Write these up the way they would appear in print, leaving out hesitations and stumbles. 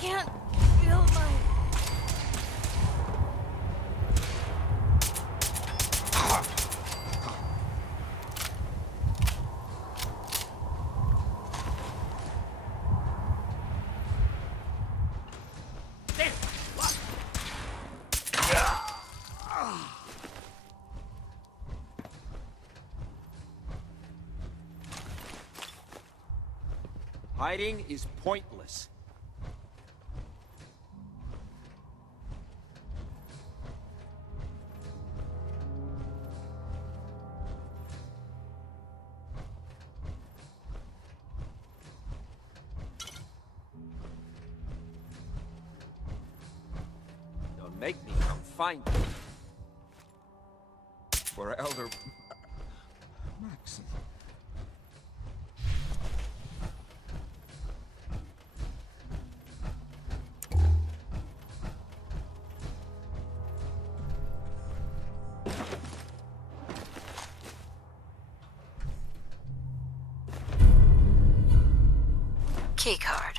Can't feel my... Hiding is pointless. Don't make me come find you. For Elder... Maxim. Keycard.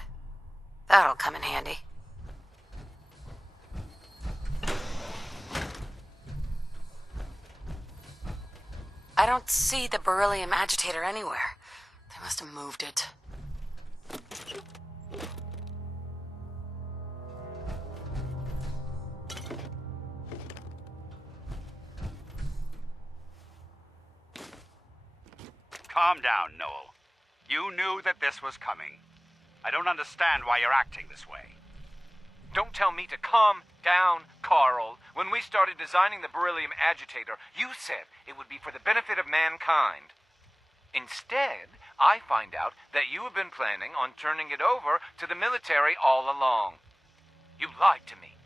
That'll come in handy. I don't see the beryllium agitator anywhere. They must have moved it. Calm down, Noel. You knew that this was coming. I don't understand why you're acting this way. Don't tell me to calm down, Carl. When we started designing the beryllium agitator, you said it would be for the benefit of mankind. Instead, I find out that you have been planning on turning it over to the military all along. You lied to me.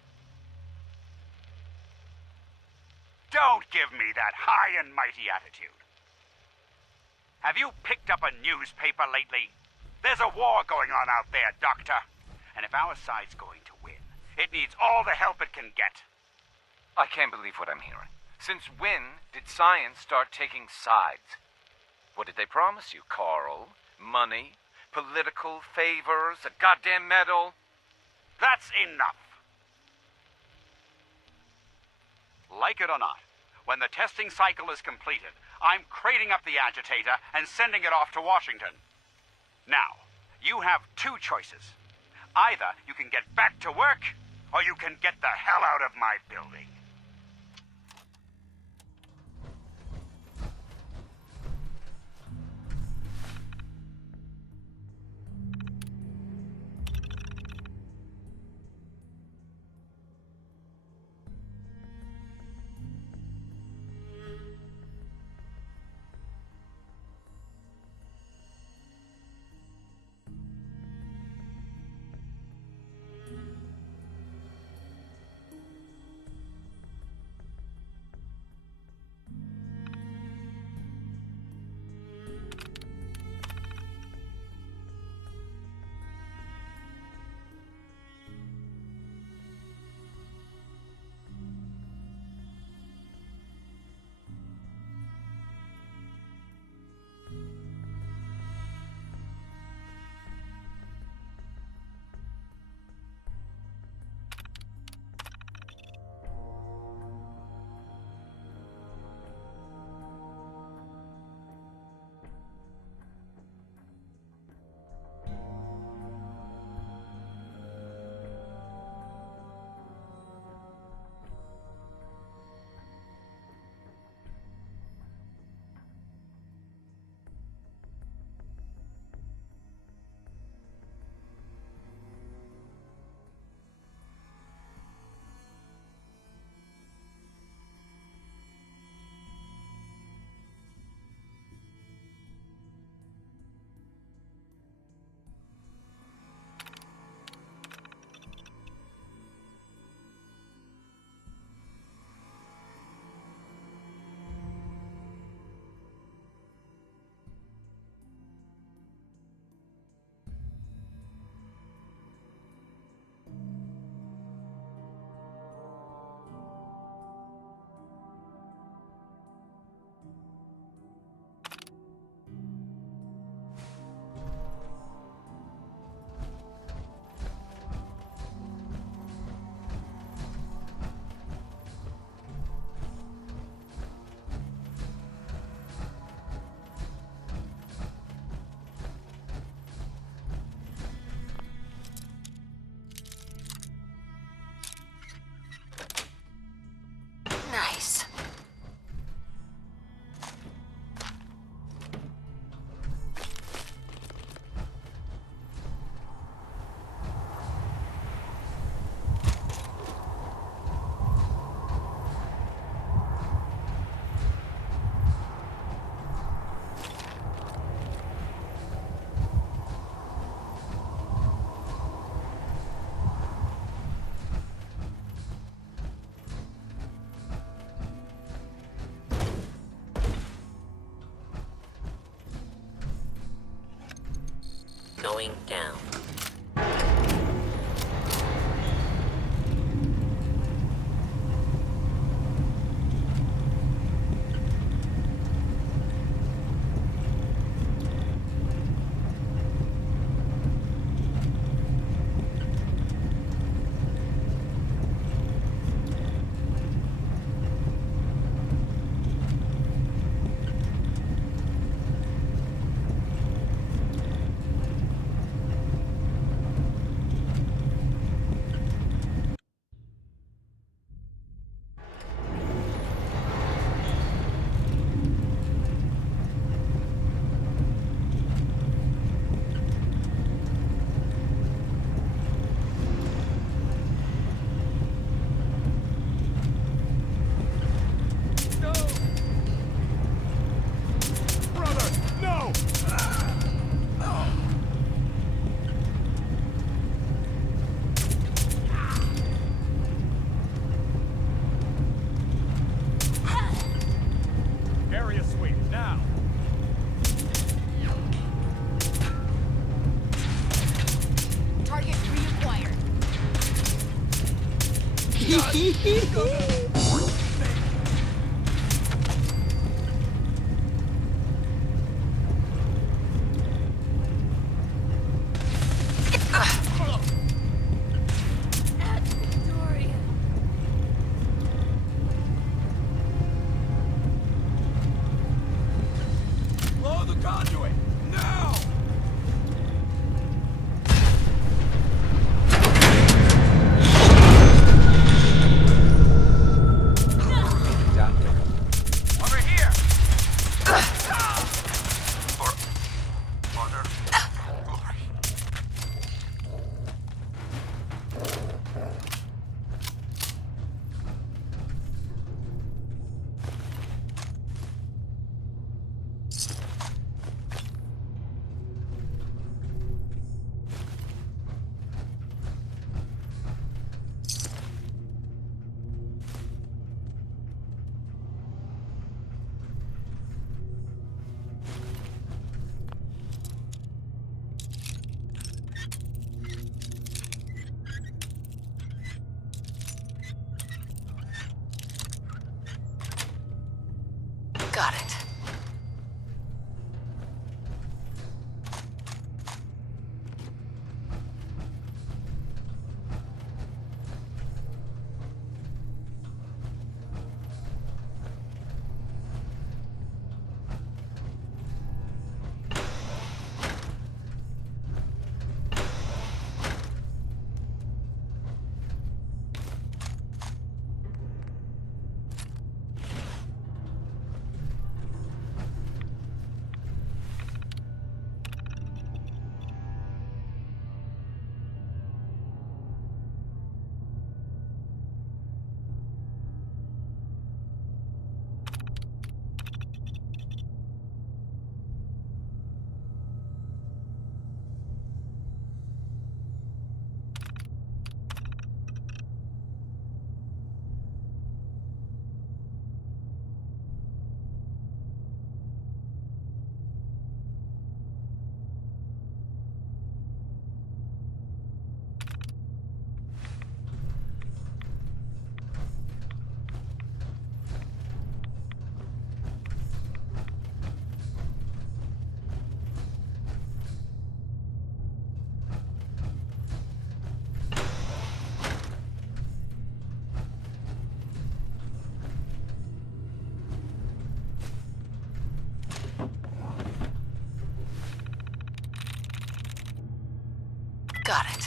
Don't give me that high and mighty attitude. Have you picked up a newspaper lately? There's a war going on out there, Doctor. And if our side's going to win, it needs all the help it can get. I can't believe what I'm hearing. Since when did science start taking sides? What did they promise you, Carl? Money? Political favors? A goddamn medal? That's enough. Like it or not, when the testing cycle is completed, I'm crating up the agitator and sending it off to Washington. Now, you have two choices. Either you can get back to work, or you can get the hell out of my building. going down. Area sweep, now! Target reacquired. Blow the conduit, now! Over here! For honor, glory. Got it. Got it.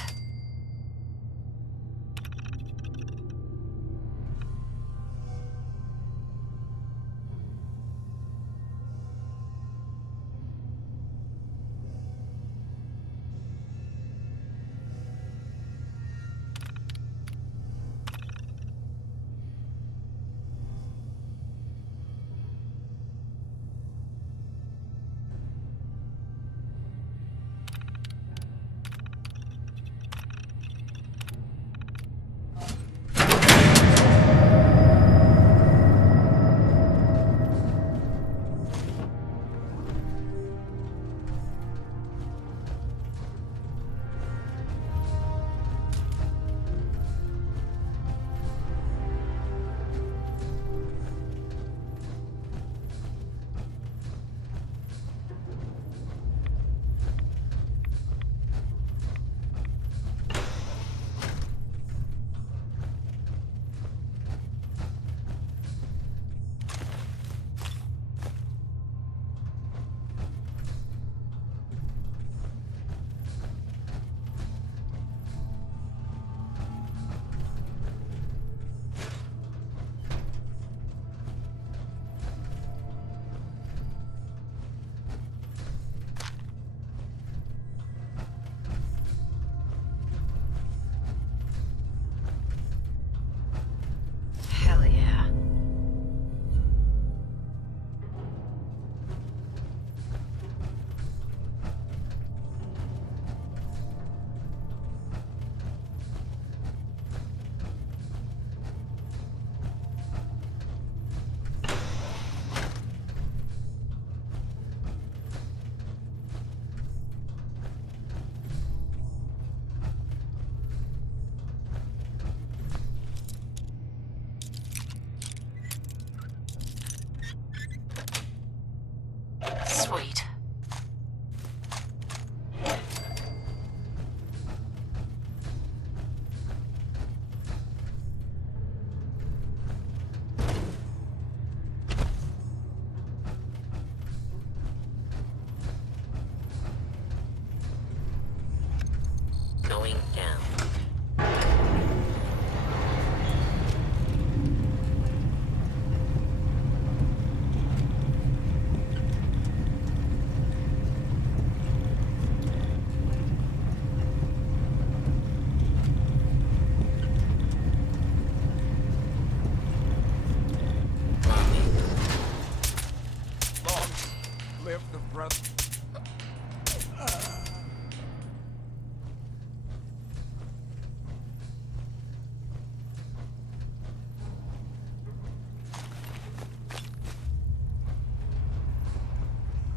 lift the breath.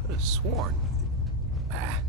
Could have sworn. Ah.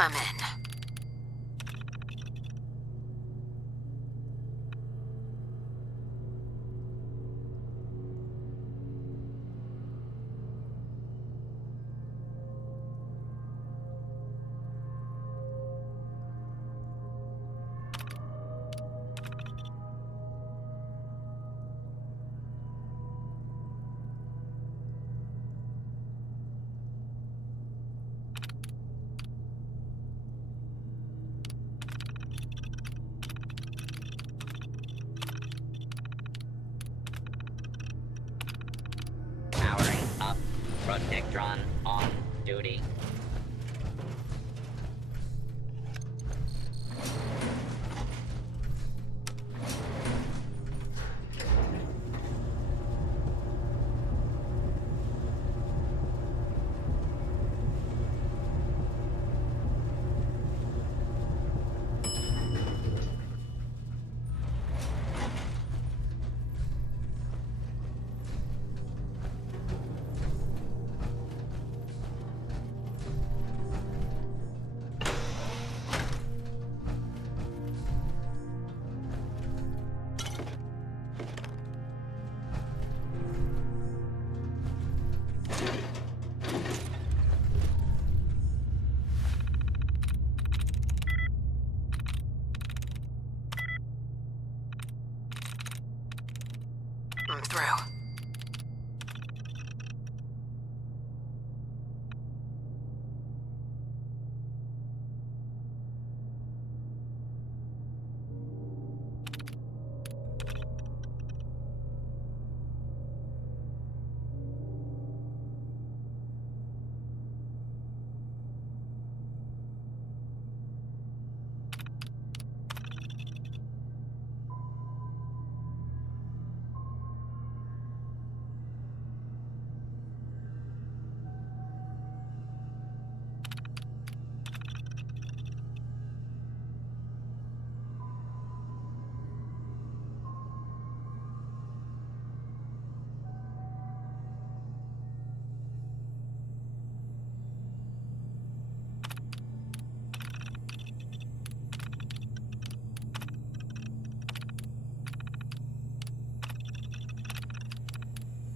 I'm in. Powering up. Protectron on duty. I'm through.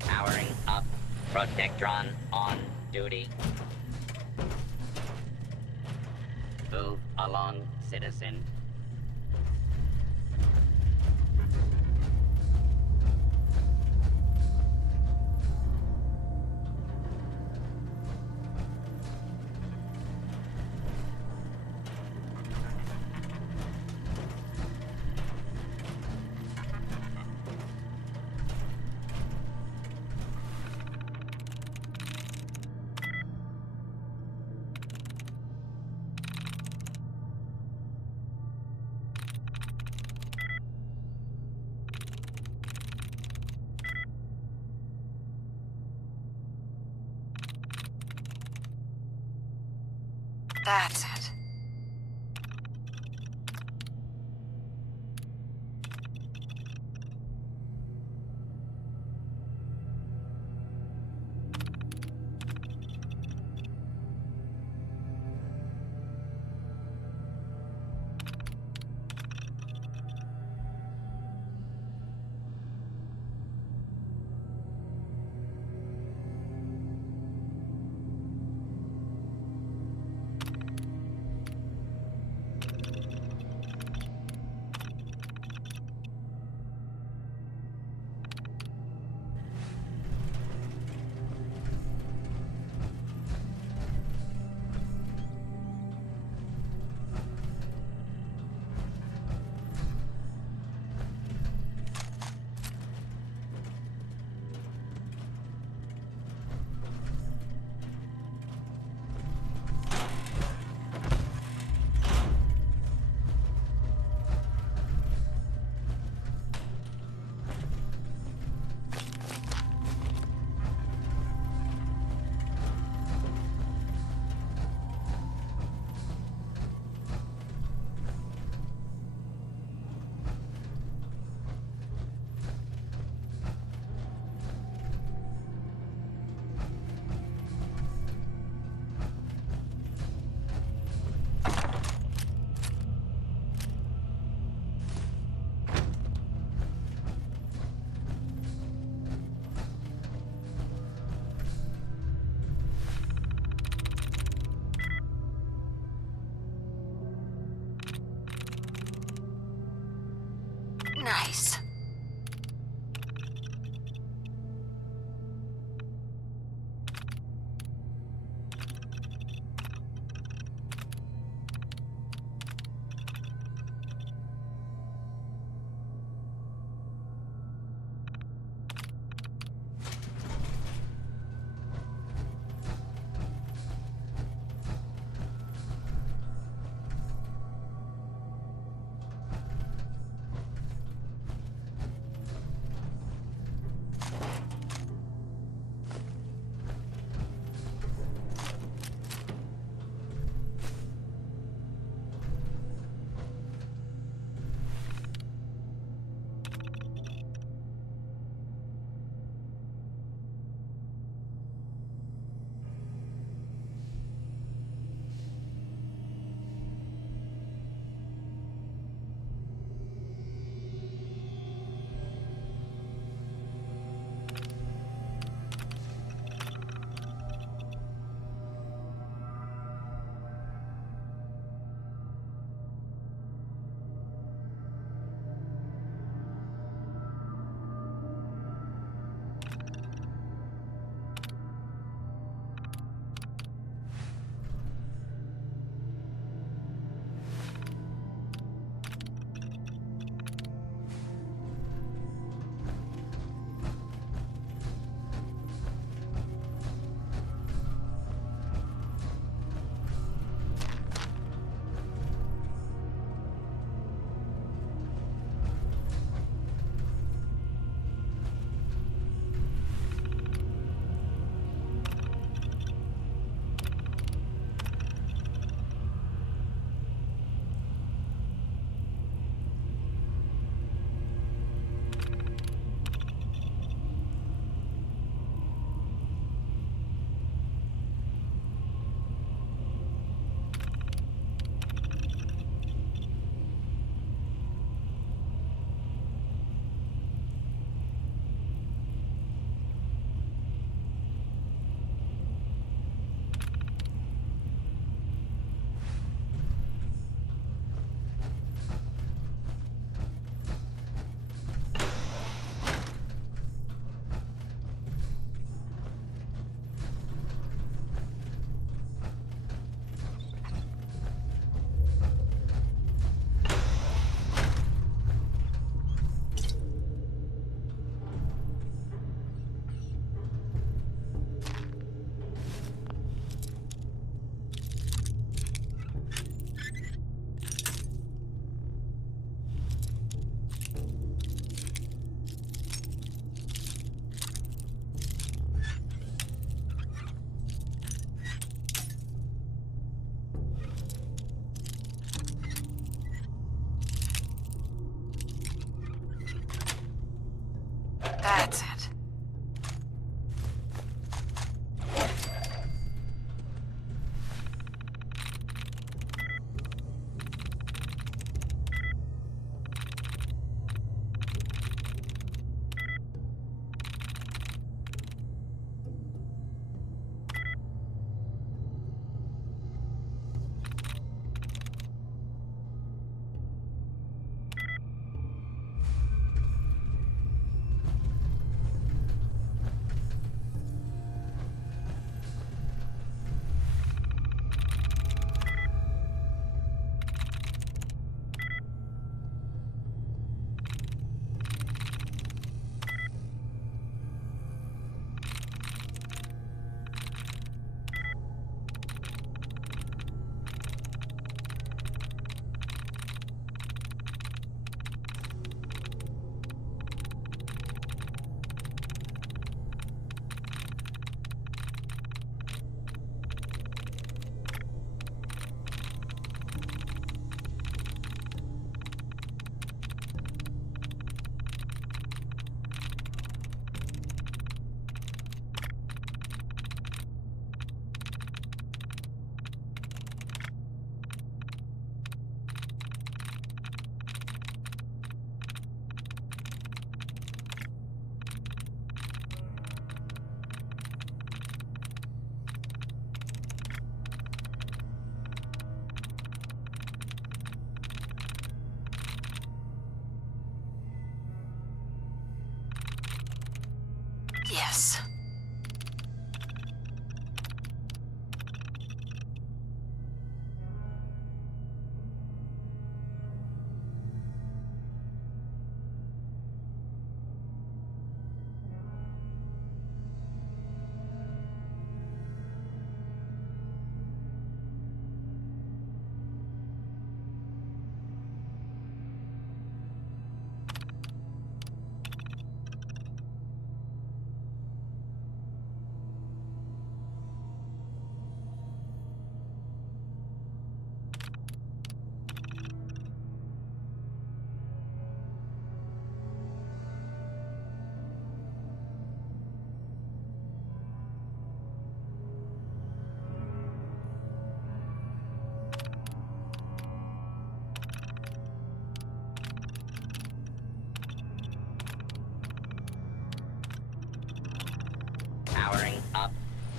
Powering up. Protectron on duty. Move along, citizen. That's it.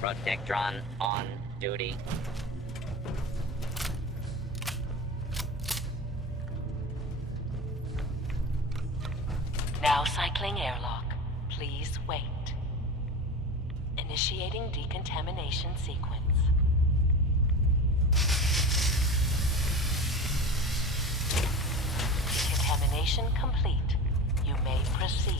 Protectron on duty. Now cycling airlock. Please wait. Initiating decontamination sequence. Decontamination complete. You may proceed.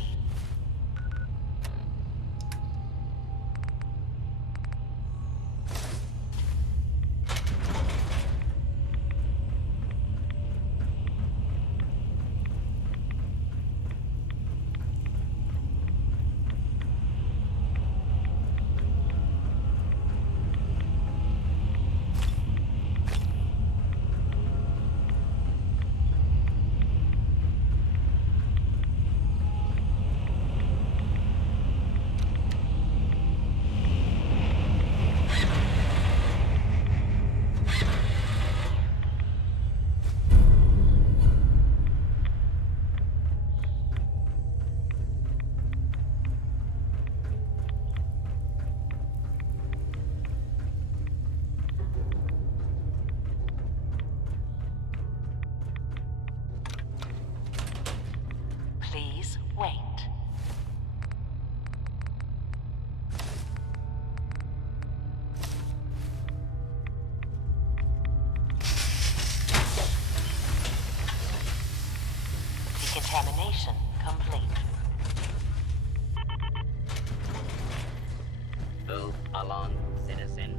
Please wait. Decontamination complete. Move along, citizen.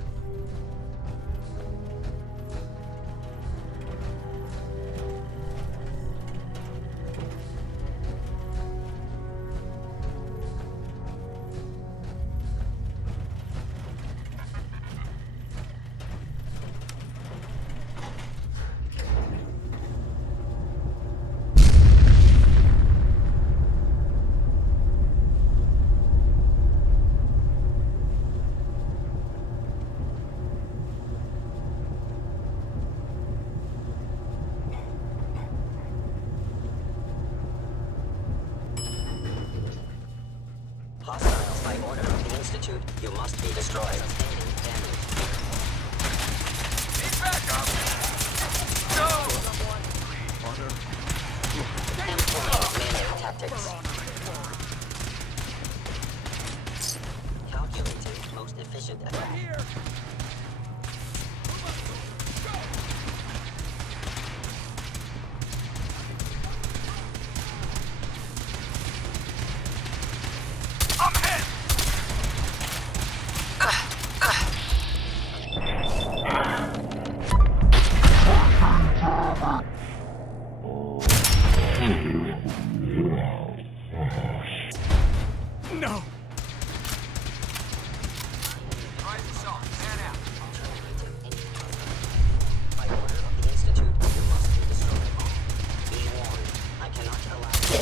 Hostiles by order of the Institute. You must be destroyed. Need backup! Employ melee tactics. Calculating most efficient attack. Here! I'm hit! No! Try this on. Man out. By order of the Institute, you must be destroyed. Be warned, I cannot allow you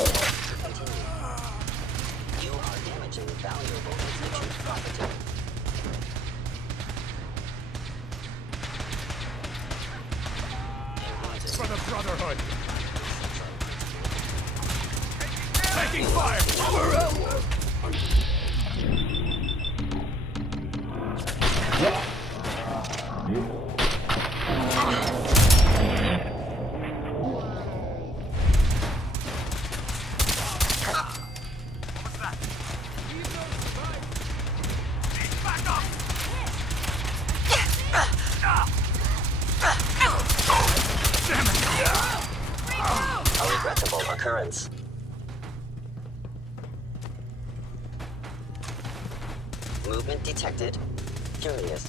to continue. You are damaging valuable Institute property. For the Brotherhood! Taking fire! Cover up! What's that? Need backup! Damn it! A regrettable occurrence. Movement detected. Curious.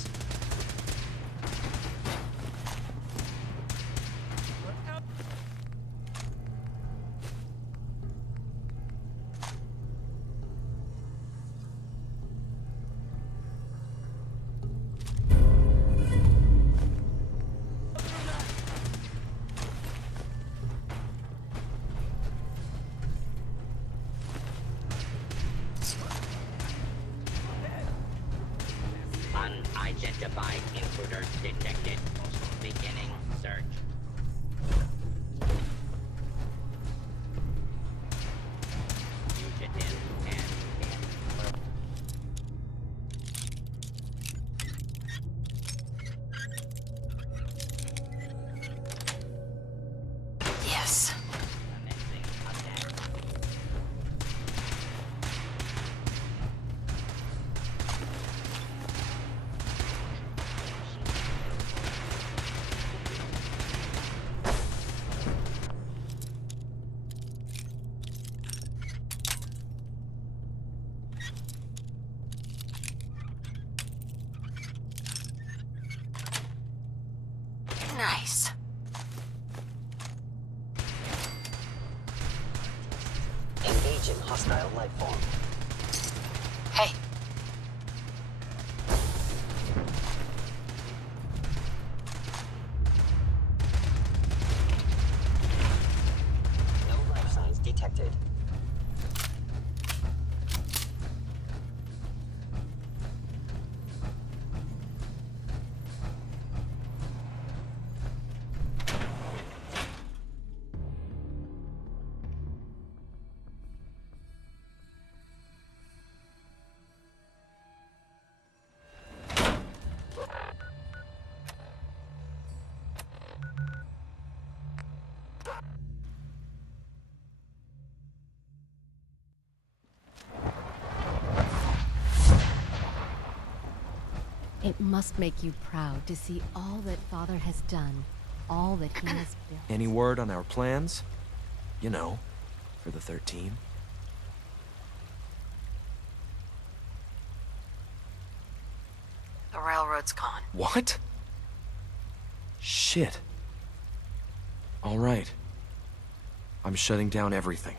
Unidentified intruders detected. Beginning search. Fugitive and dead. Nice. Engaging hostile life form. Hey, No life signs detected. It must make you proud to see all that Father has done, all that he has built. Any word on our plans? You know, for the 13? the railroad's gone. What? Shit. All right. I'm shutting down everything.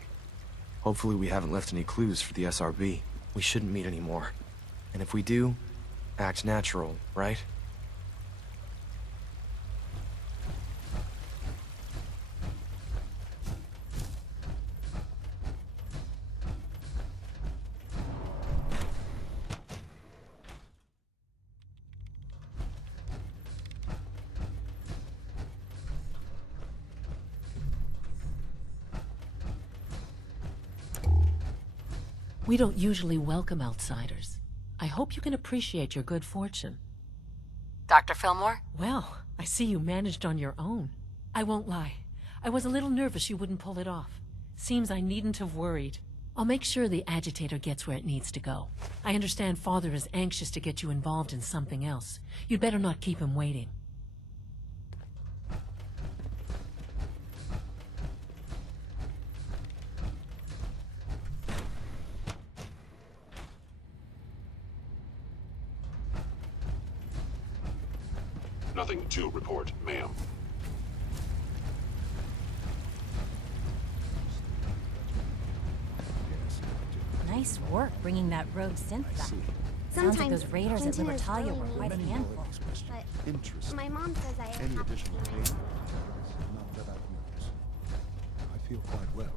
Hopefully we haven't left any clues for the SRB. We shouldn't meet anymore. And if we do, act natural, right? We don't usually welcome outsiders. I hope you can appreciate your good fortune. Dr. Fillmore? Well, I see you managed on your own. I won't lie. I was a little nervous you wouldn't pull it off. Seems I needn't have worried. I'll make sure the agitator gets where it needs to go. I understand Father is anxious to get you involved in something else. You'd better not keep him waiting. Nothing to report, ma'am. Nice work bringing that rogue synth back. Sounds like Sometimes those raiders at Clinton is Libertalia really were quite a mean. handful. But Interesting. my mom says I Any have to additional be pain? nice. Not that I've noticed. I feel quite well.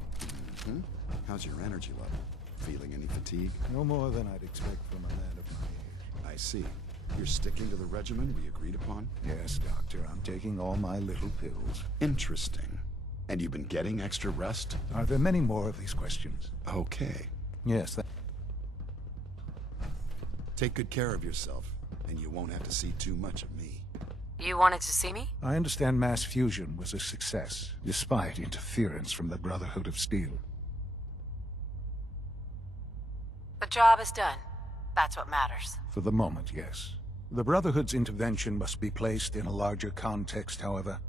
Hmm? How's your energy level? Feeling any fatigue? No more than I'd expect from a man of my age. I see. You're sticking to the regimen we agreed upon? Yes, Doctor, I'm taking all my little pills. Interesting. And you've been getting extra rest? Are there many more of these questions? Okay. Yes, Take good care of yourself, and you won't have to see too much of me. You wanted to see me? I understand mass fusion was a success, despite interference from the Brotherhood of Steel. The job is done. That's what matters. For the moment, yes. The Brotherhood's intervention must be placed in a larger context, however,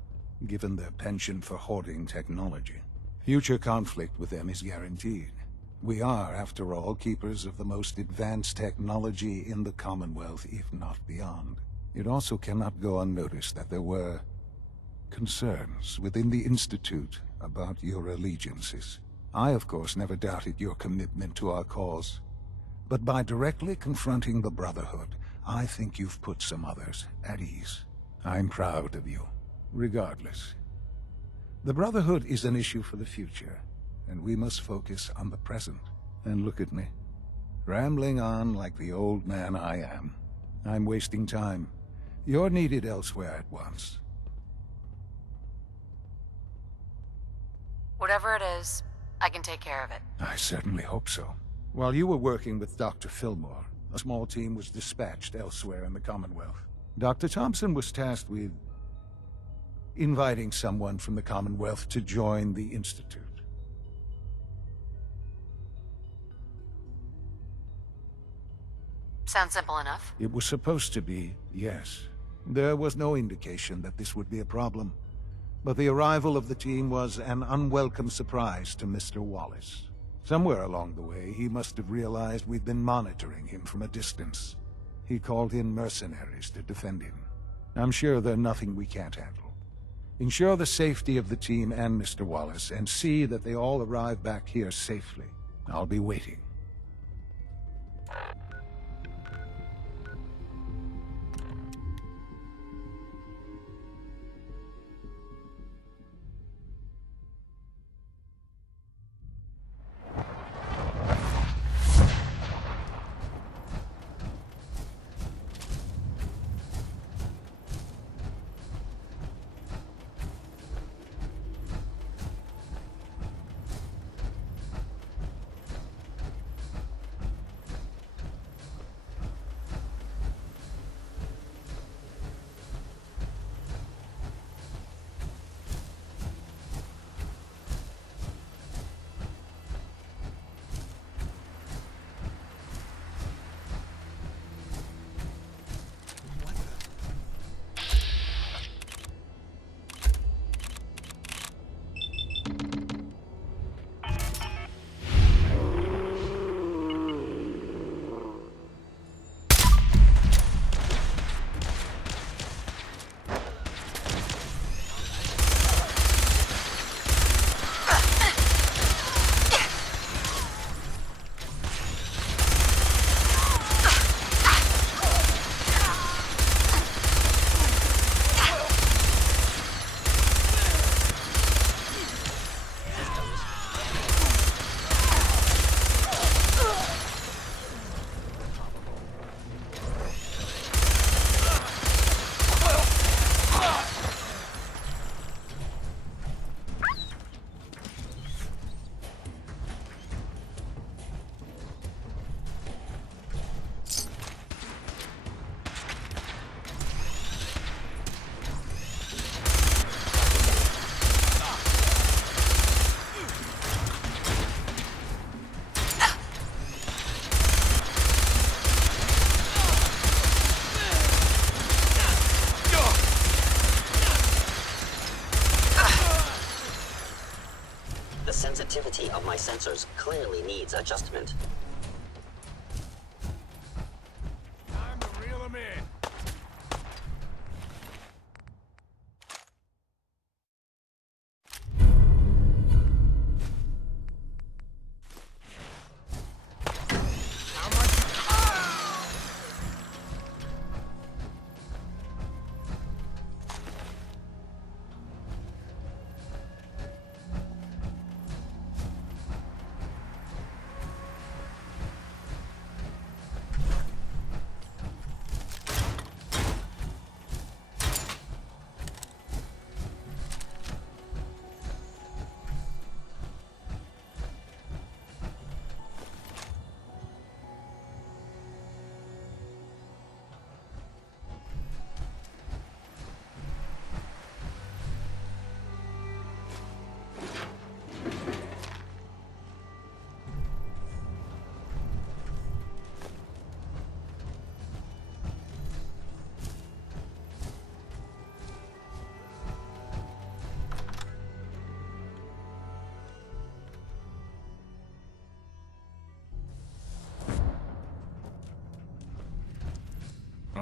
given their penchant for hoarding technology. Future conflict with them is guaranteed. We are, after all, keepers of the most advanced technology in the Commonwealth, if not beyond. It also cannot go unnoticed that there were concerns within the Institute about your allegiances. I, of course, never doubted your commitment to our cause. But by directly confronting the Brotherhood, I think you've put some others at ease. I'm proud of you, regardless. The Brotherhood is an issue for the future, and we must focus on the present. And look at me, rambling on like the old man I am. I'm wasting time. You're needed elsewhere at once. Whatever it is, I can take care of it. I certainly hope so. While you were working with Dr. Fillmore, a small team was dispatched elsewhere in the Commonwealth. Dr. Thompson was tasked with inviting someone from the Commonwealth to join the Institute. Sounds simple enough. It was supposed to be, yes. There was no indication that this would be a problem. But the arrival of the team was an unwelcome surprise to Mr. Wallace. Somewhere along the way, he must have realized we'd been monitoring him from a distance. He called in mercenaries to defend him. I'm sure they're nothing we can't handle. Ensure the safety of the team and Mr. Wallace, and see that they all arrive back here safely. I'll be waiting. The sensitivity of my sensors clearly needs adjustment. Time to reel him in.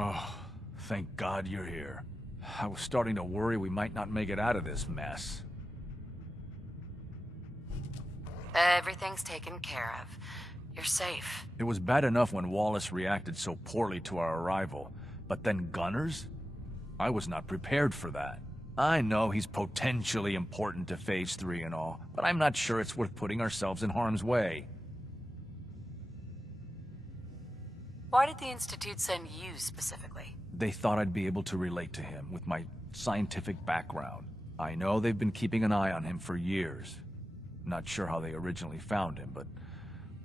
Oh, thank God you're here. I was starting to worry we might not make it out of this mess. Everything's taken care of. You're safe. It was bad enough when Wallace reacted so poorly to our arrival, but then gunners? I was not prepared for that. I know he's potentially important to Phase 3 and all, but I'm not sure it's worth putting ourselves in harm's way. Why did the Institute send you specifically? They thought I'd be able to relate to him with my scientific background. I know they've been keeping an eye on him for years. Not sure how they originally found him, but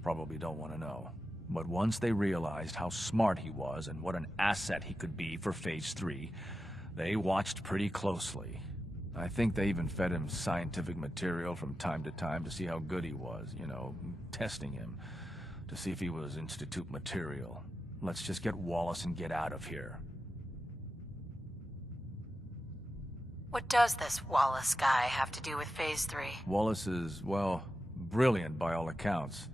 probably don't want to know. But once they realized how smart he was and what an asset he could be for Phase 3, they watched pretty closely. I think they even fed him scientific material from time to time to see how good he was, you know, testing him, to see if he was Institute material. Let's just get Wallace and get out of here. What does this Wallace guy have to do with Phase 3? Wallace is, well, brilliant by all accounts.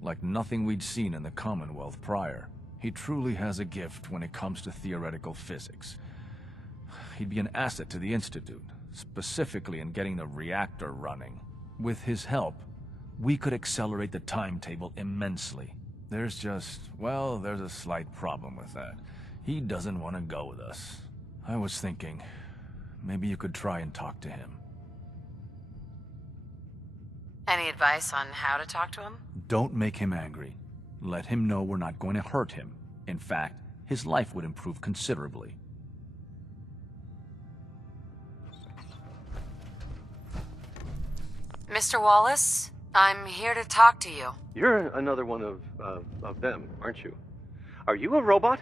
Like nothing we'd seen in the Commonwealth prior. He truly has a gift when it comes to theoretical physics. He'd be an asset to the Institute, specifically in getting the reactor running. With his help, we could accelerate the timetable immensely. There's a slight problem with that. He doesn't want to go with us. I was thinking, maybe you could try and talk to him. Any advice on how to talk to him? Don't make him angry. Let him know we're not going to hurt him. In fact, his life would improve considerably. Mr. Wallace, I'm here to talk to you. You're another one of them, aren't you? Are you a robot?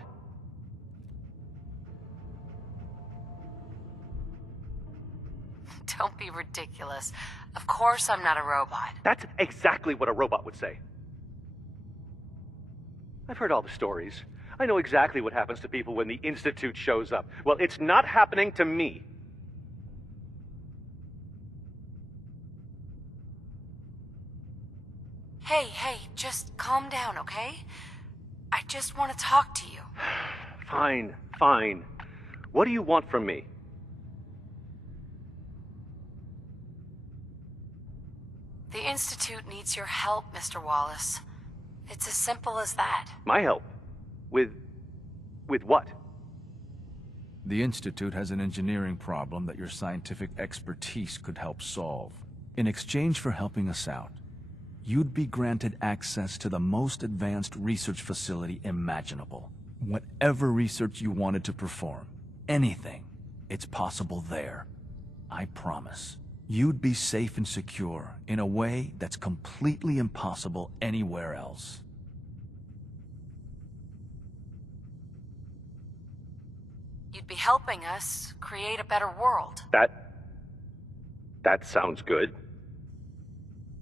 Don't be ridiculous. Of course I'm not a robot. That's exactly what a robot would say. I've heard all the stories. I know exactly what happens to people when the Institute shows up. Well, it's not happening to me. Hey, just calm down, okay? I just want to talk to you. Fine. What do you want from me? The Institute needs your help, Mr. Wallace. It's as simple as that. My help? With what? The Institute has an engineering problem that your scientific expertise could help solve. In exchange for helping us out, you'd be granted access to the most advanced research facility imaginable. Whatever research you wanted to perform, anything, it's possible there. I promise. You'd be safe and secure in a way that's completely impossible anywhere else. You'd be helping us create a better world. That sounds good.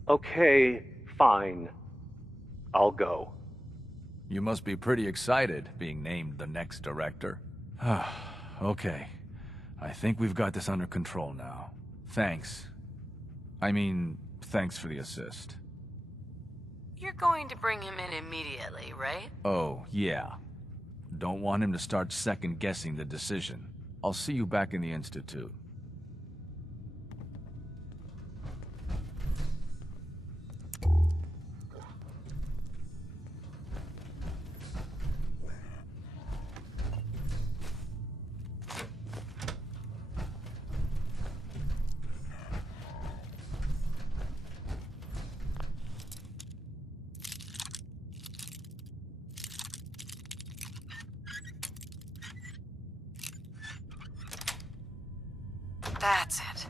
Okay, fine. I'll go. You must be pretty excited being named the next director. Okay. I think we've got this under control now. Thanks. Thanks for the assist. You're going to bring him in immediately, right? Oh, yeah. Don't want him to start second-guessing the decision. I'll see you back in the Institute. That's it.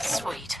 Sweet.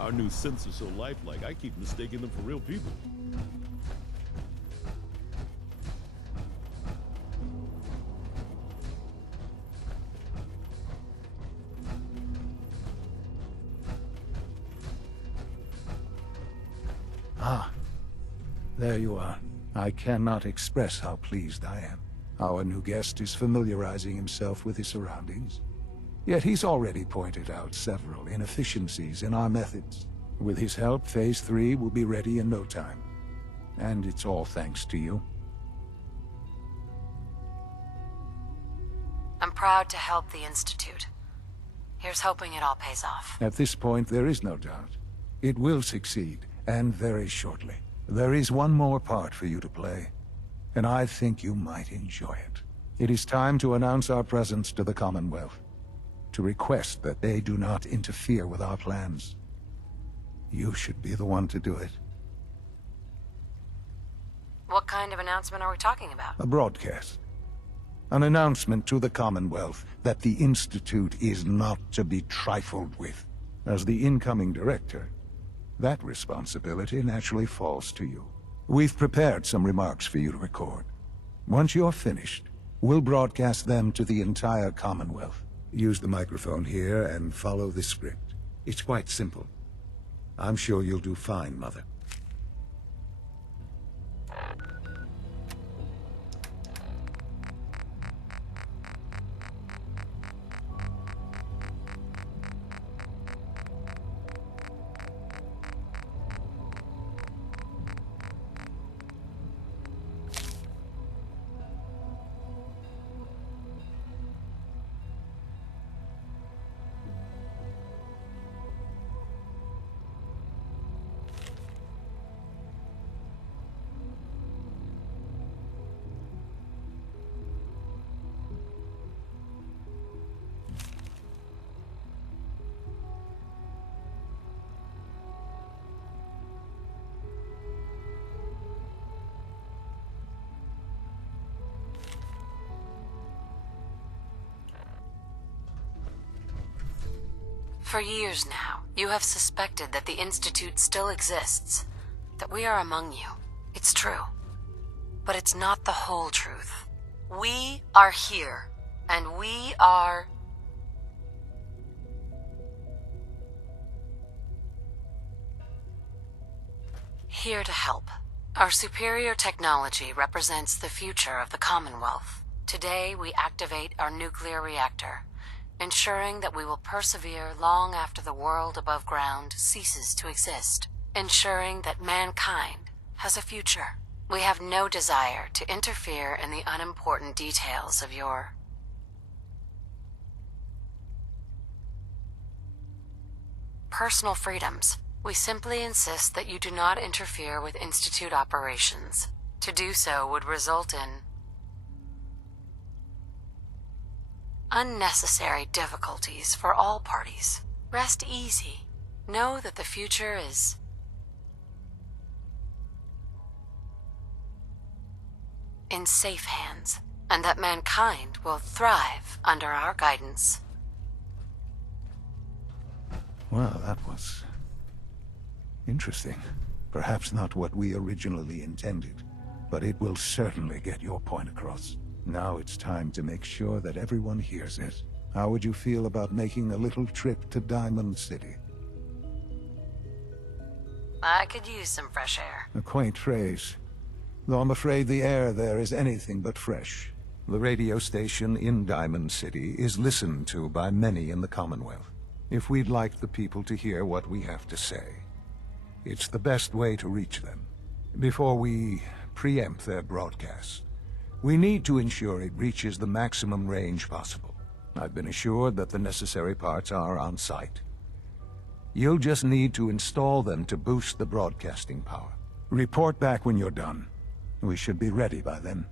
Our new synths are so lifelike, I keep mistaking them for real people. Ah, there you are. I cannot express how pleased I am. Our new guest is familiarizing himself with his surroundings. Yet he's already pointed out several inefficiencies in our methods. With his help, Phase 3 will be ready in no time. And it's all thanks to you. I'm proud to help the Institute. Here's hoping it all pays off. At this point, there is no doubt. It will succeed, and very shortly. There is one more part for you to play, and I think you might enjoy it. It is time to announce our presence to the Commonwealth, to request that they do not interfere with our plans. You should be the one to do it. What kind of announcement are we talking about? A broadcast. An announcement to the Commonwealth that the Institute is not to be trifled with. As the incoming director, that responsibility naturally falls to you. We've prepared some remarks for you to record. Once you're finished, we'll broadcast them to the entire Commonwealth. Use the microphone here and follow the script. It's quite simple. I'm sure you'll do fine, Mother. For years now, you have suspected that the Institute still exists, that we are among you. It's true. But it's not the whole truth. We are here, and we are... here to help. Our superior technology represents the future of the Commonwealth. Today, we activate our nuclear reactor, ensuring that we will persevere long after the world above ground ceases to exist, ensuring that mankind has a future. We have no desire to interfere in the unimportant details of your personal freedoms. We simply insist that you do not interfere with Institute operations. To do so would result in unnecessary difficulties for all parties. Rest easy. Know that the future is in safe hands, and that mankind will thrive under our guidance. Well, that was interesting. Perhaps not what we originally intended, but it will certainly get your point across. Now it's time to make sure that everyone hears it. How would you feel about making a little trip to Diamond City? I could use some fresh air. A quaint phrase, though I'm afraid the air there is anything but fresh. The radio station in Diamond City is listened to by many in the Commonwealth. If we'd like the people to hear what we have to say, it's the best way to reach them. Before we preempt their broadcast, we need to ensure it reaches the maximum range possible. I've been assured that the necessary parts are on site. You'll just need to install them to boost the broadcasting power. Report back when you're done. We should be ready by then.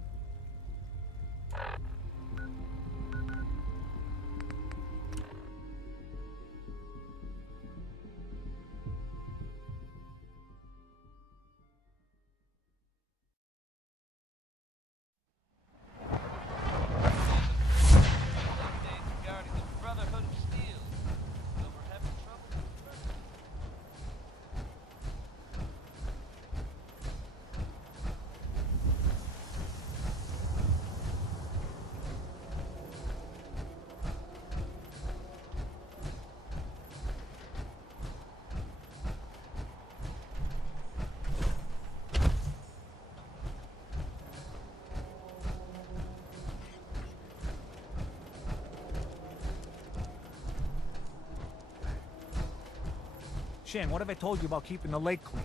Shane, what have I told you about keeping the lake clean?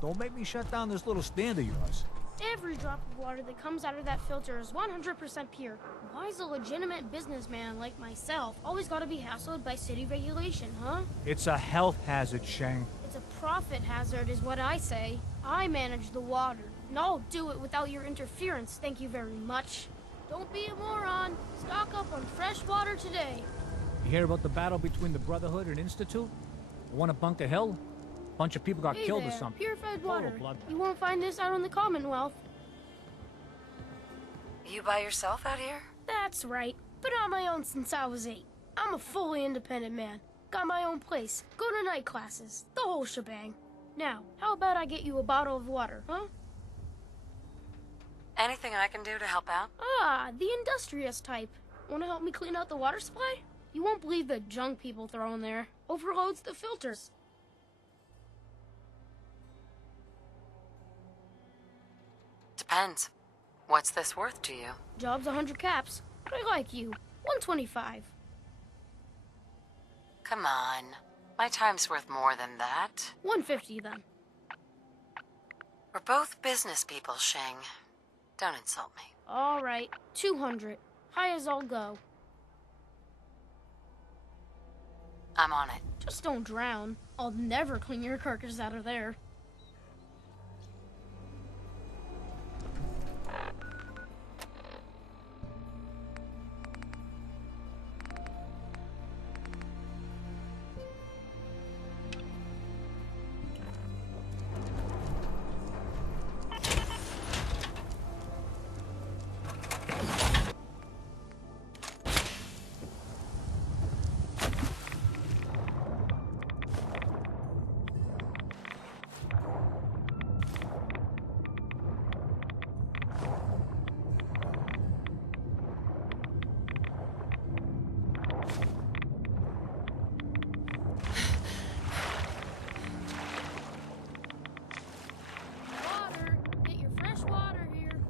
Don't make me shut down this little stand of yours. Every drop of water that comes out of that filter is 100% pure. Why's a legitimate businessman like myself always gotta be hassled by city regulation, huh? It's a health hazard, Shane. It's a profit hazard is what I say. I manage the water, and I'll do it without your interference, thank you very much. Don't be a moron. Stock up on fresh water today. You hear about the battle between the Brotherhood and Institute? The one at Bunker Hill? A bunch of people got Hey killed there, or something. purified Total water. blood. You won't find this out on the Commonwealth. You by yourself out here? That's right. Been on my own since I was 8. I'm a fully independent man. Got my own place. Go to night classes. The whole shebang. Now, how about I get you a bottle of water, huh? Anything I can do to help out? Ah, the industrious type. Want to help me clean out the water supply? You won't believe the junk people throw in there. Overloads the filters. Depends. What's this worth to you? Job's 100 caps. I like you. 125. Come on. My time's worth more than that. 150 then. We're both business people, Sheng. Don't insult me. All right, 200. High as I'll go. I'm on it. Just don't drown. I'll never clean your carcass out of there. Water! Get your fresh water here.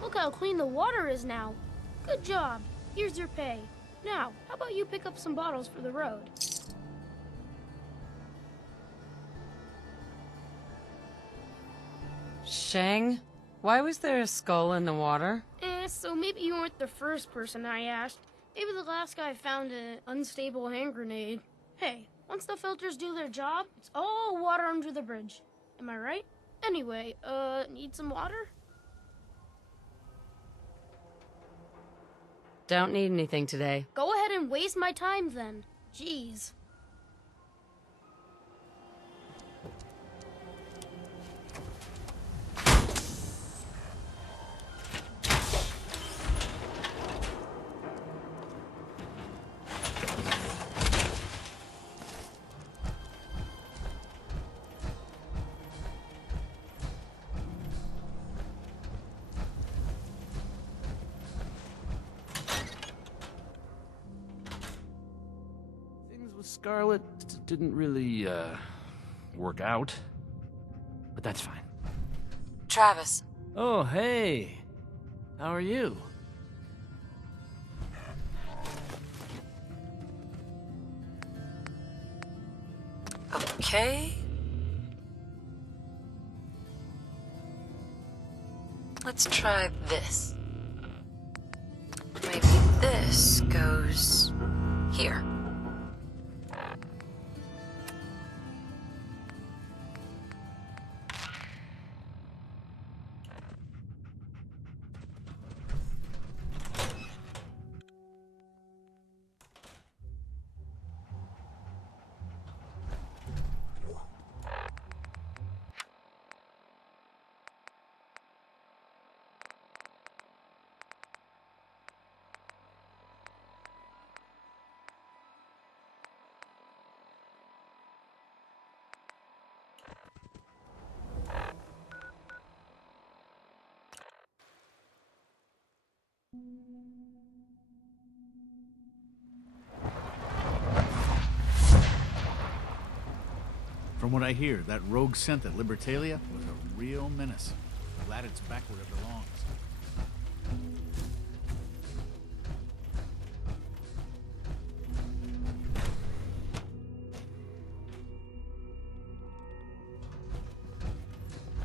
Look how clean the water is now. Good job. Here's your pay. Now, how about you pick up some bottles for the road? Sheng? Why was there a skull in the water? So maybe you weren't the first person I asked. Maybe the last guy found an unstable hand grenade. Hey, once the filters do their job, it's all water under the bridge. Am I right? Anyway, need some water? Don't need anything today. Go ahead and waste my time then. Jeez. Things with Scarlet didn't really, work out. But that's fine. Travis. Oh, hey. How are you? Okay. Let's try this. Maybe this goes here. From what I hear, that rogue synth at Libertalia was a real menace. Glad it's back where it belongs.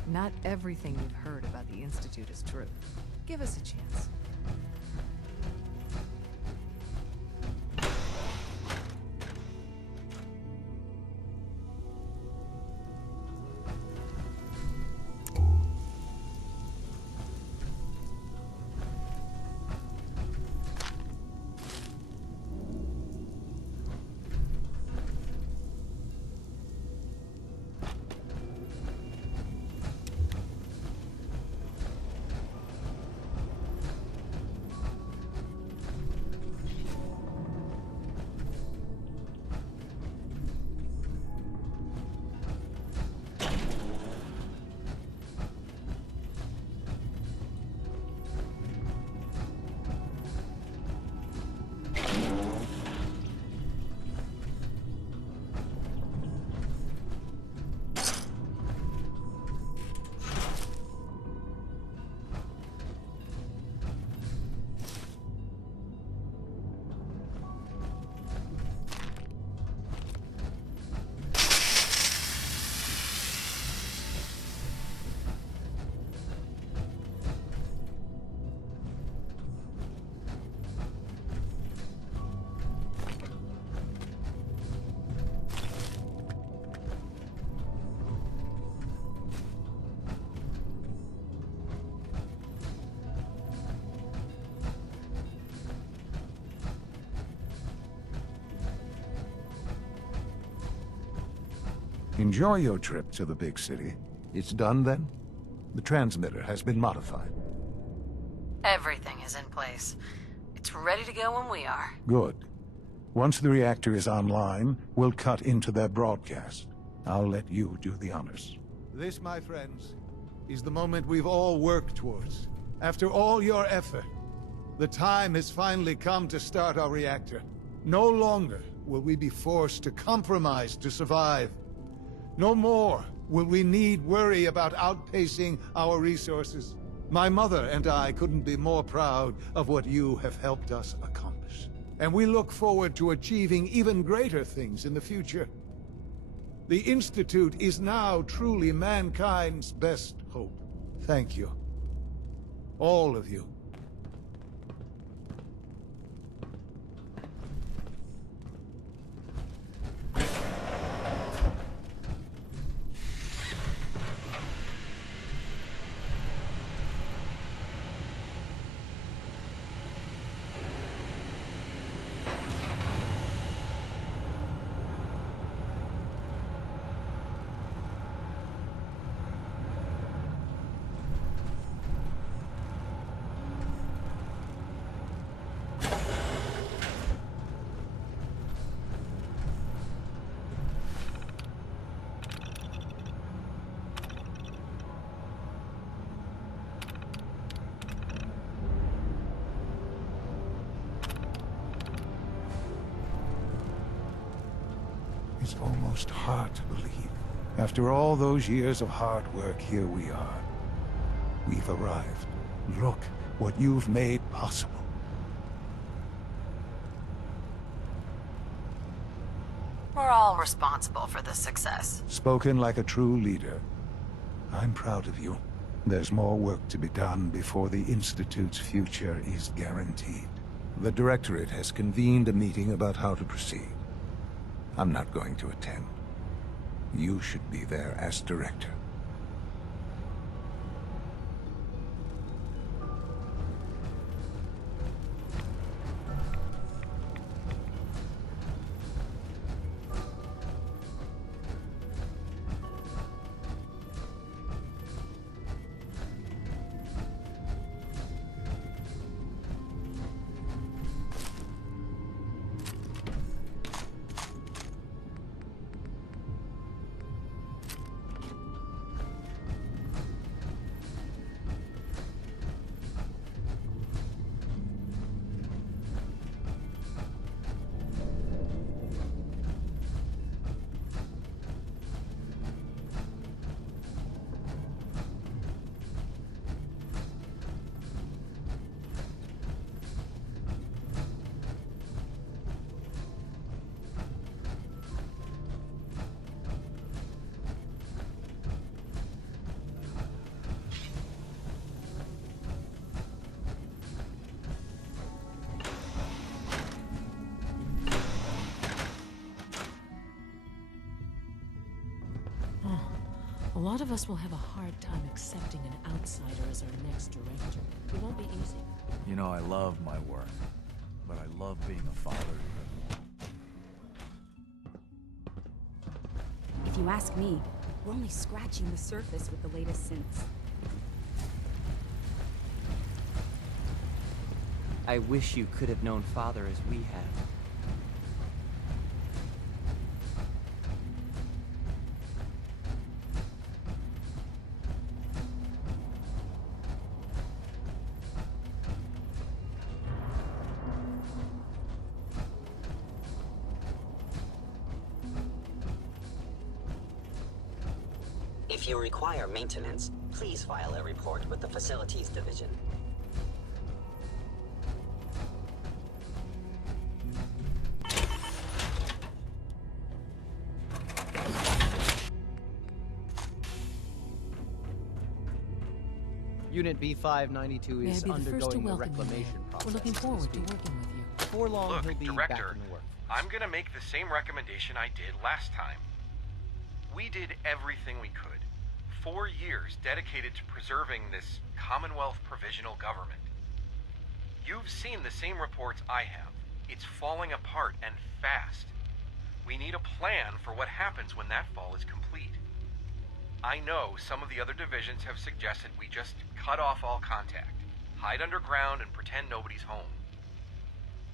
Not everything you've heard about the Institute is true. Give us a chance. Enjoy your trip to the big city. It's done then? The transmitter has been modified. Everything is in place. It's ready to go when we are. Good. Once the reactor is online, we'll cut into their broadcast. I'll let you do the honors. This, my friends, is the moment we've all worked towards. After all your effort, the time has finally come to start our reactor. No longer will we be forced to compromise to survive. No more will we need worry about outpacing our resources. My mother and I couldn't be more proud of what you have helped us accomplish. And we look forward to achieving even greater things in the future. The Institute is now truly mankind's best hope. Thank you. All of you. It's almost hard to believe. After all those years of hard work, here we are. We've arrived. Look what you've made possible. We're all responsible for this success. Spoken like a true leader. I'm proud of you. There's more work to be done before the Institute's future is guaranteed. The Directorate has convened a meeting about how to proceed. I'm not going to attend. You should be there as director. A lot of us will have a hard time accepting an outsider as our next director. It won't be easy. You know, I love my work, but I love being a father even more. If you ask me, we're only scratching the surface with the latest synths. I wish you could have known Father as we have. If you require maintenance, please file a report with the Facilities Division. Unit B592 May I is be the first to undergoing the welcome you, reclamation Mayor. process. We're looking forward to working with you. Before long, Look, he'll be Director, back in the work. I'm gonna make the same recommendation I did last time. We did everything we could. 4 years dedicated to preserving this Commonwealth provisional government. You've seen the same reports I have. It's falling apart and fast. We need a plan for what happens when that fall is complete. I know some of the other divisions have suggested we just cut off all contact, hide underground and pretend nobody's home.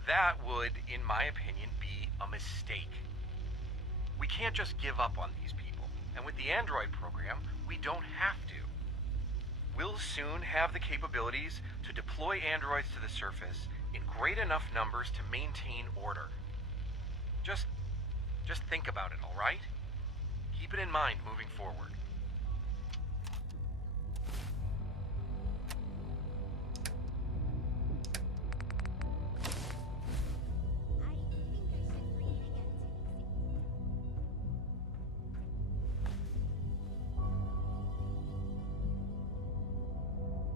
That would, in my opinion, be a mistake. We can't just give up on these people, and with the Android program, we don't have to. We'll soon have the capabilities to deploy androids to the surface in great enough numbers to maintain order. Just think about it, all right? Keep it in mind moving forward.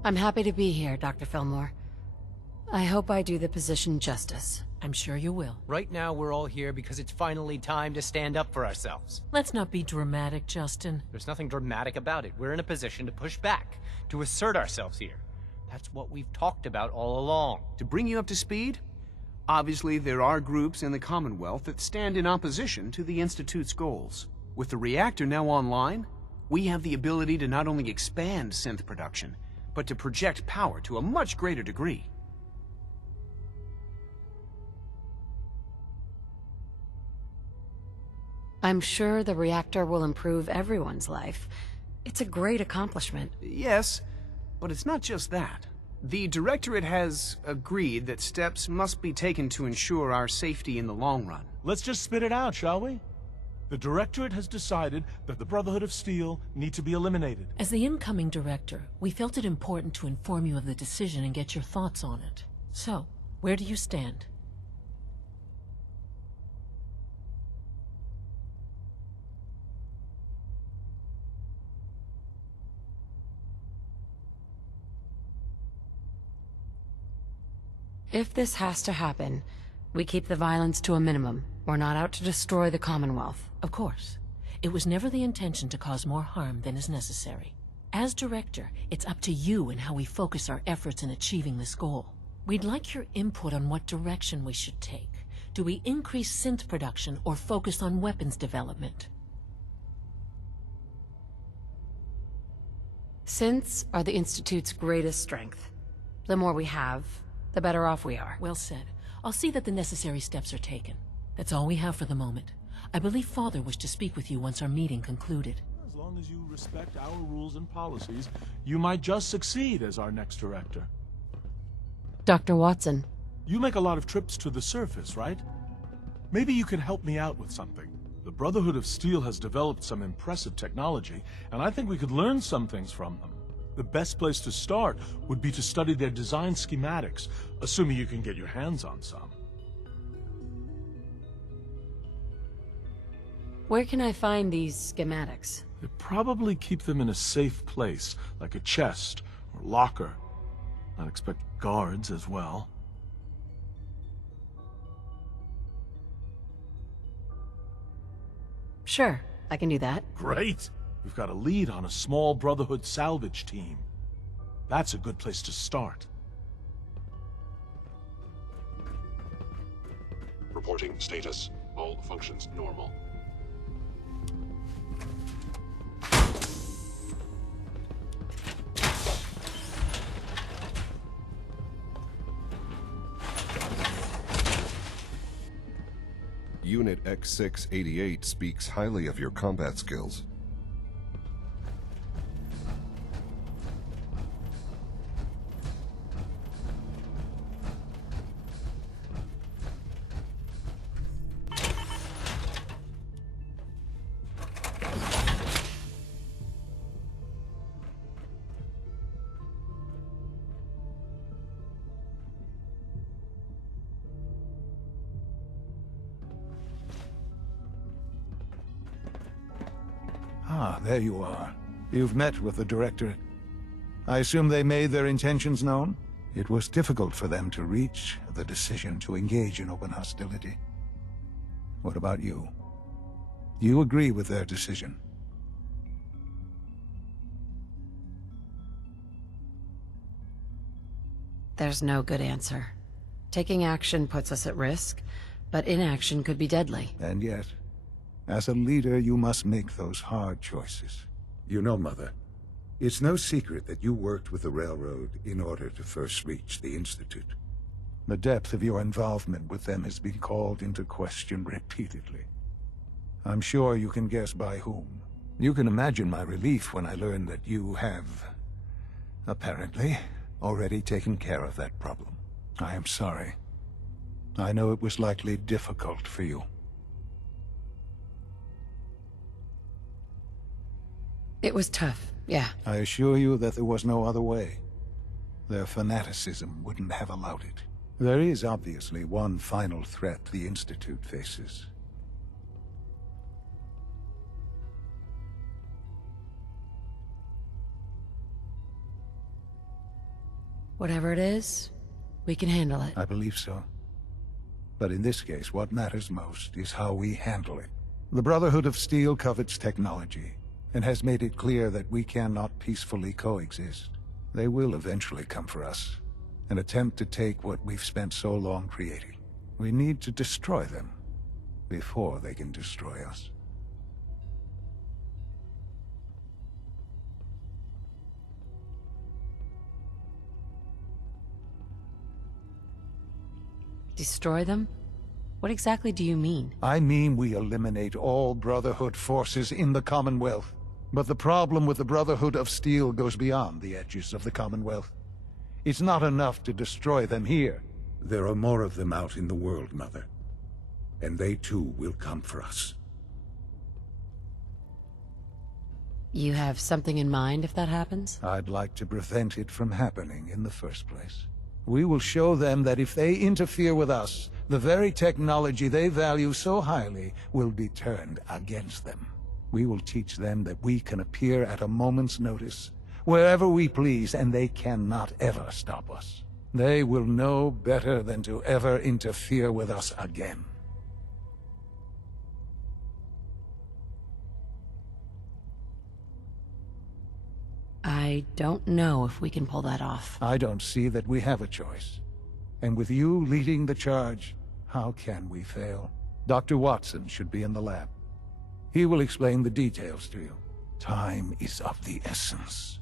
I'm happy to be here, Dr. Fillmore. I hope I do the position justice. I'm sure you will. Right now, we're all here because it's finally time to stand up for ourselves. Let's not be dramatic, Justin. There's nothing dramatic about it. We're in a position to push back, to assert ourselves here. That's what we've talked about all along. To bring you up to speed, obviously there are groups in the Commonwealth that stand in opposition to the Institute's goals. With the reactor now online, we have the ability to not only expand synth production, but to project power to a much greater degree. I'm sure the reactor will improve everyone's life. It's a great accomplishment. Yes, but it's not just that. The Directorate has agreed that steps must be taken to ensure our safety in the long run. Let's just spit it out, shall we? The Directorate has decided that the Brotherhood of Steel need to be eliminated. As the incoming director, we felt it important to inform you of the decision and get your thoughts on it. So, where do you stand? If this has to happen, we keep the violence to a minimum. We're not out to destroy the Commonwealth. Of course. It was never the intention to cause more harm than is necessary. As director, it's up to you and how we focus our efforts in achieving this goal. We'd like your input on what direction we should take. Do we increase synth production or focus on weapons development? Synths are the Institute's greatest strength. The more we have, the better off we are. Well said. I'll see that the necessary steps are taken. That's all we have for the moment. I believe Father wished to speak with you once our meeting concluded. As long as you respect our rules and policies, you might just succeed as our next director. Dr. Watson. You make a lot of trips to the surface, right? Maybe you can help me out with something. The Brotherhood of Steel has developed some impressive technology, and I think we could learn some things from them. The best place to start would be to study their design schematics, assuming you can get your hands on some. Where can I find these schematics? They probably keep them in a safe place, like a chest or locker. I'd expect guards as well. Sure, I can do that. Great! We've got a lead on a small Brotherhood salvage team. That's a good place to start. Reporting status. All functions normal. Unit X688 speaks highly of your combat skills. Ah, there you are. You've met with the Directorate. I assume they made their intentions known? It was difficult for them to reach the decision to engage in open hostility. What about you? You agree with their decision? There's no good answer. Taking action puts us at risk, but inaction could be deadly. And yet, as a leader, you must make those hard choices. You know, Mother, it's no secret that you worked with the Railroad in order to first reach the Institute. The depth of your involvement with them has been called into question repeatedly. I'm sure you can guess by whom. You can imagine my relief when I learned that you have, apparently, already taken care of that problem. I am sorry. I know it was likely difficult for you. It was tough, yeah. I assure you that there was no other way. Their fanaticism wouldn't have allowed it. There is obviously one final threat the Institute faces. Whatever it is, we can handle it. I believe so. But in this case, what matters most is how we handle it. The Brotherhood of Steel covets technology, and has made it clear that we cannot peacefully coexist. They will eventually come for us, and attempt to take what we've spent so long creating. We need to destroy them before they can destroy us. Destroy them? What exactly do you mean? I mean we eliminate all Brotherhood forces in the Commonwealth. But the problem with the Brotherhood of Steel goes beyond the edges of the Commonwealth. It's not enough to destroy them here. There are more of them out in the world, Mother. And they too will come for us. You have something in mind if that happens? I'd like to prevent it from happening in the first place. We will show them that if they interfere with us, the very technology they value so highly will be turned against them. We will teach them that we can appear at a moment's notice, wherever we please, and they cannot ever stop us. They will know better than to ever interfere with us again. I don't know if we can pull that off. I don't see that we have a choice. And with you leading the charge, how can we fail? Dr. Watson should be in the lab. He will explain the details to you. Time is of the essence.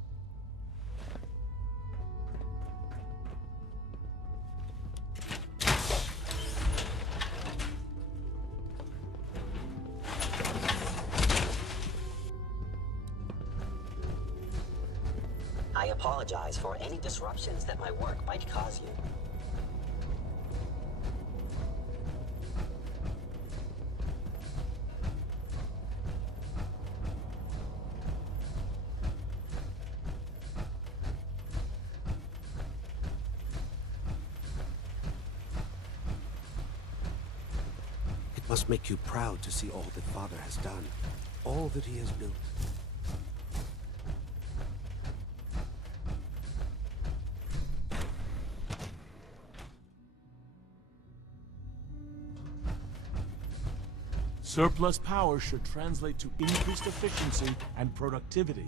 I apologize for any disruptions that my work might cause you. It must make you proud to see all that Father has done, all that he has built. Surplus power should translate to increased efficiency and productivity.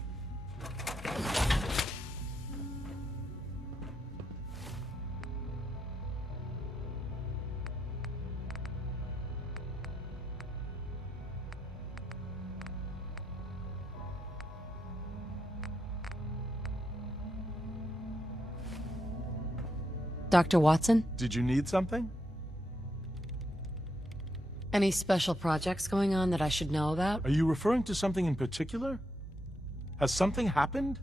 Dr. Watson? Did you need something? Any special projects going on that I should know about? Are you referring to something in particular? Has something happened?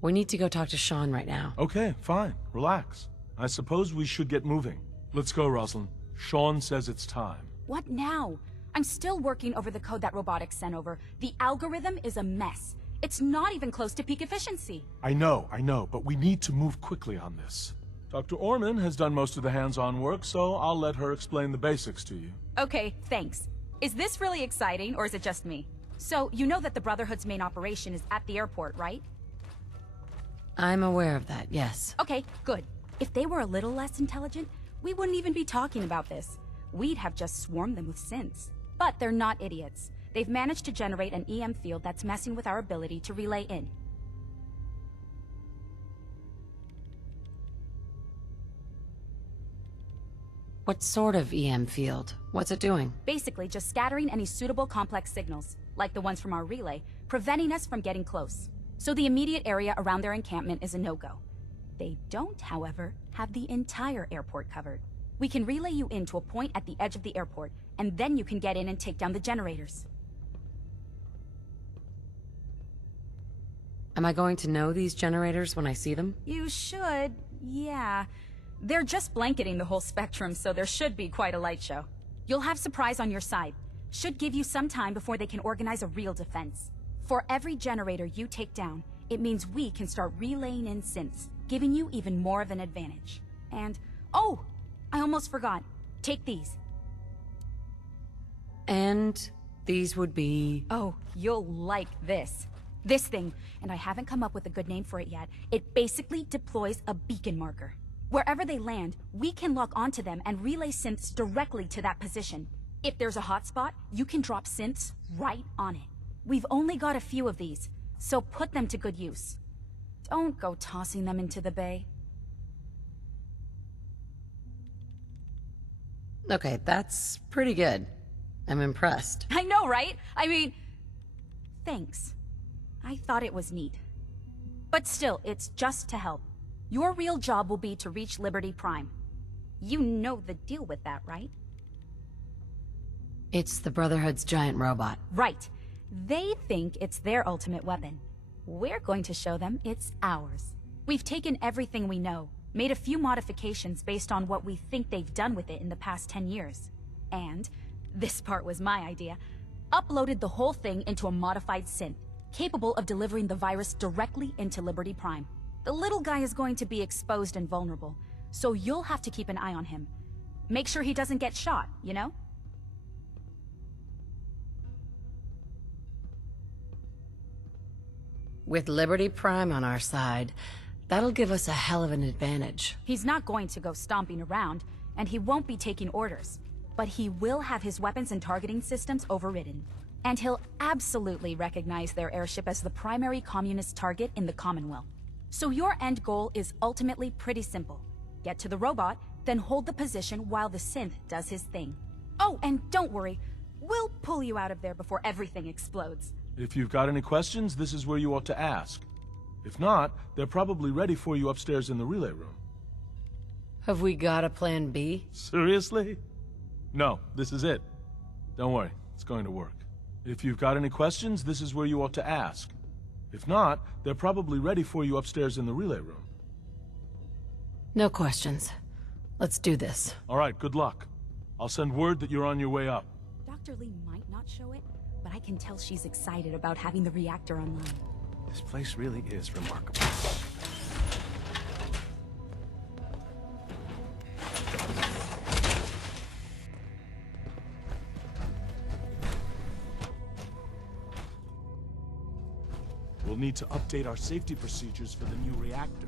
We need to go talk to Sean right now. Okay, fine. Relax. I suppose we should get moving. Let's go, Rosalind. Sean says it's time. What now? I'm still working over the code that robotics sent over. The algorithm is a mess. It's not even close to peak efficiency. I know, but we need to move quickly on this. Dr. Orman has done most of the hands-on work, so I'll let her explain the basics to you. Okay, thanks. Is this really exciting, or is it just me? So, you know that the Brotherhood's main operation is at the airport, right? I'm aware of that, yes. Okay, good. If they were a little less intelligent, we wouldn't even be talking about this. We'd have just swarmed them with synths. But they're not idiots. They've managed to generate an EM field that's messing with our ability to relay in. What sort of EM field? What's it doing? Basically, just scattering any suitable complex signals, like the ones from our relay, preventing us from getting close. So the immediate area around their encampment is a no-go. They don't, however, have the entire airport covered. We can relay you in to a point at the edge of the airport, and then you can get in and take down the generators. Am I going to know these generators when I see them? You should, yeah. They're just blanketing the whole spectrum, so there should be quite a light show. You'll have surprise on your side. Should give you some time before they can organize a real defense. For every generator you take down, it means we can start relaying in synths, giving you even more of an advantage. And, oh, I almost forgot. Take these. And these would be... Oh, you'll like this. This thing, and I haven't come up with a good name for it yet, it basically deploys a beacon marker. Wherever they land, we can lock onto them and relay synths directly to that position. If there's a hotspot, you can drop synths right on it. We've only got a few of these, so put them to good use. Don't go tossing them into the bay. Okay, that's pretty good. I'm impressed. I know, right? I mean, thanks. I thought it was neat. But still, it's just to help. Your real job will be to reach Liberty Prime. You know the deal with that, right? It's the Brotherhood's giant robot. Right. They think it's their ultimate weapon. We're going to show them it's ours. We've taken everything we know, made a few modifications based on what we think they've done with it in the past 10 years. And, this part was my idea, uploaded the whole thing into a modified synth, capable of delivering the virus directly into Liberty Prime. The little guy is going to be exposed and vulnerable, so you'll have to keep an eye on him. Make sure he doesn't get shot, you know? With Liberty Prime on our side, that'll give us a hell of an advantage. He's not going to go stomping around, and he won't be taking orders. But he will have his weapons and targeting systems overridden. And he'll absolutely recognize their airship as the primary communist target in the Commonwealth. So your end goal is ultimately pretty simple. Get to the robot, then hold the position while the synth does his thing. Oh, and don't worry, we'll pull you out of there before everything explodes. If you've got any questions, this is where you ought to ask. If not, they're probably ready for you upstairs in the relay room. Have we got a plan B? Seriously? No, this is it. Don't worry, it's going to work. If you've got any questions, this is where you ought to ask. If not, they're probably ready for you upstairs in the relay room. No questions. Let's do this. All right, good luck. I'll send word that you're on your way up. Dr. Lee might not show it, but I can tell she's excited about having the reactor online. This place really is remarkable. We'll need to update our safety procedures for the new reactor.